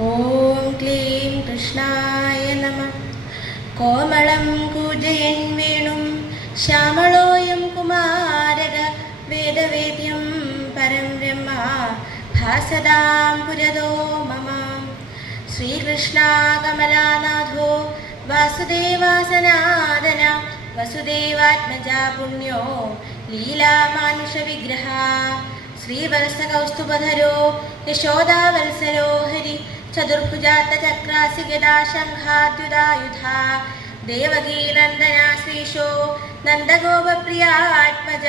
ഓം ക്ലീം കൃഷ്ണായ നമഃ. കോമളം കൂജയൻ വേണും ശ്യാമളോയം കുമാരക വേദവേദ്യം പരം ബ്രഹ്മ ഭാസതാം പുരതോ മമ. ശ്രീകൃഷ്ണ കമലാനാഥോ വാസുദേവാസനാദന വസുദേവാത്മജാ പുണ്യോ ലീലാമാനുഷ വിഗ്രഹ. ശ്രീവത്സകൗസ്തുഭധരോ യശോദാവത്സലോ ഹരി ചതുർഭുജാത്ത ചക്രാസി ഗദാ ശംഖാദ്യുതായുധ. ദേവകീനന്ദന ശ്രീശോ നന്ദഗോപപ്രിയാത്മജ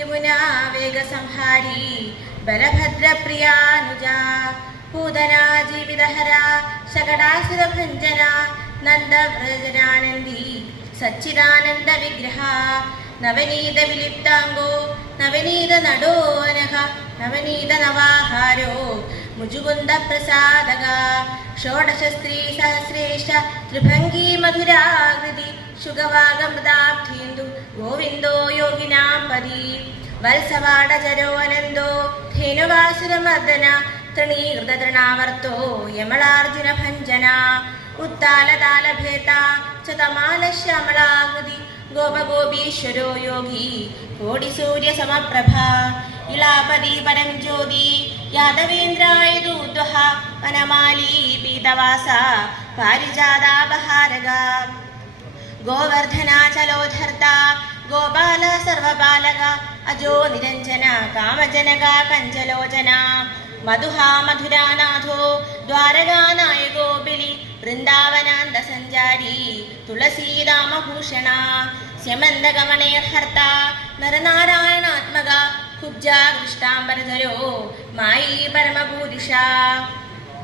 യമുനാ വേഗസംഹാരി ബലഭദ്രപ്രിയാനുജ. പൂതനാ ജീവിതഹര ശകടാസുരഭഞ്ജന നന്ദവ്രജനാനന്ദി സച്ചിദാനന്ദ വിഗ്രഹ. നവനീത വിലിപ്താംഗോ നവനീത നടോനഘ നവനീത നവാഹാരോ മുജുകുന്ദ പ്രസാദക. ഷോഡശ സ്ത്രീ സഹസ്രേഷ ത്രിഭംഗീ മധുരാകൃതി ശുഗവാഗമൃതാബ്ധീന്ദു ഗോവിന്ദോ യോഗിനാം പതി. വത്സവാടചരോ അനന്തോ ധേനുവാസുരമർദ്ദന തൃണീകൃത തൃണാവർത്തോ യമളാർജുന ഭഞ്ജന. ഉത്താലതാലഭേത ചതമാലശ്യാമളാകൃതി ഗോപഗോപീശ്വരോ യോഗി കോടിസൂര്യ സമപ്രഭ. ഇളാപതി പരം ജ്യോതി യാദവേന്ദ്രായ ദൂദ്വഹ വനമാലീ പീതവാസ പാരിജാതാപഹാരക. ഗോവർദ്ധനാചലോധർത്ത ഗോപാല സർവപാലക അജോ നിരഞ്ജന കാമജനക കഞ്ചലോചന. മധുഹാ മധുരാനാഥോ ദ്വാരകാനായകോ ബലി വൃന്ദാവനാന്ത സഞ്ചാരി തുളസീരാമഭൂഷണ. സ്യമന്തകമണയഹർത്ത നരനാരായണാത്മക കുബ്ജാകൃഷ്ടാംബരധരോ മായി പരമപൂരുഷ.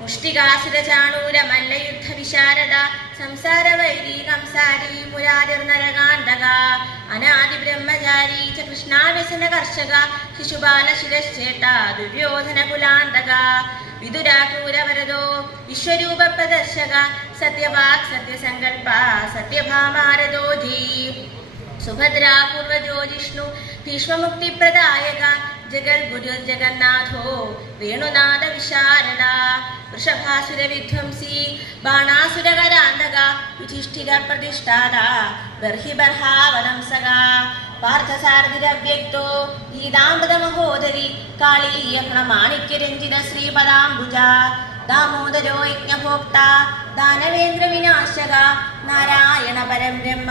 മുഷ്ടികാസുരചാണൂര മല്ലയുദ്ധ വിശാരദ സംസാര വൈരി കംസാരി മുരാരിർനരകാന്തക. അനാദി ബ്രഹ്മചാരി ച കൃഷ്ണാവ്യസന കർഷക ശിശുപാല ശിരശ്ചേത ദുര്യോധന കുലാന്തക. വിദുരാകൂരവരദോ വിശ്വരൂപ പ്രദർശക സത്യവാക് സത്യസങ്കൽപ സത്യഭാമാരദോജി. സുഭദ്രാ പൂർവജോ ജിഷ്ണു ഭീഷ്മമുക്തിപ്രദായക ജഗൽഗുരുർജഗന്നാഥോ വേണുനാഥ വിശാരദ. വൃഷഭാസുര വിധ്വംസി ബാണാസുരകരാന്തക യുധിഷ്ഠിര പ്രതിഷ്ഠാത ബർഹി ബർഹാവനംസക. പാർത്ഥസാരഥിരവ്യക്തോ ഗീതാമൃത മഹോദരി കാളീയഹ്ന മാണിക്യരഞ്ജിത ശ്രീപദാംബുജ. ദാമോദരോ യജ്ഞഭോക്ത ദാനവേന്ദ്ര വിനാശക നാരായണ പരം ബ്രഹ്മ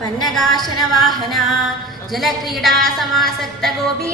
പന്നകാശന വാഹന. ജലക്രീഡാ സമാസക്ത ഗോപീ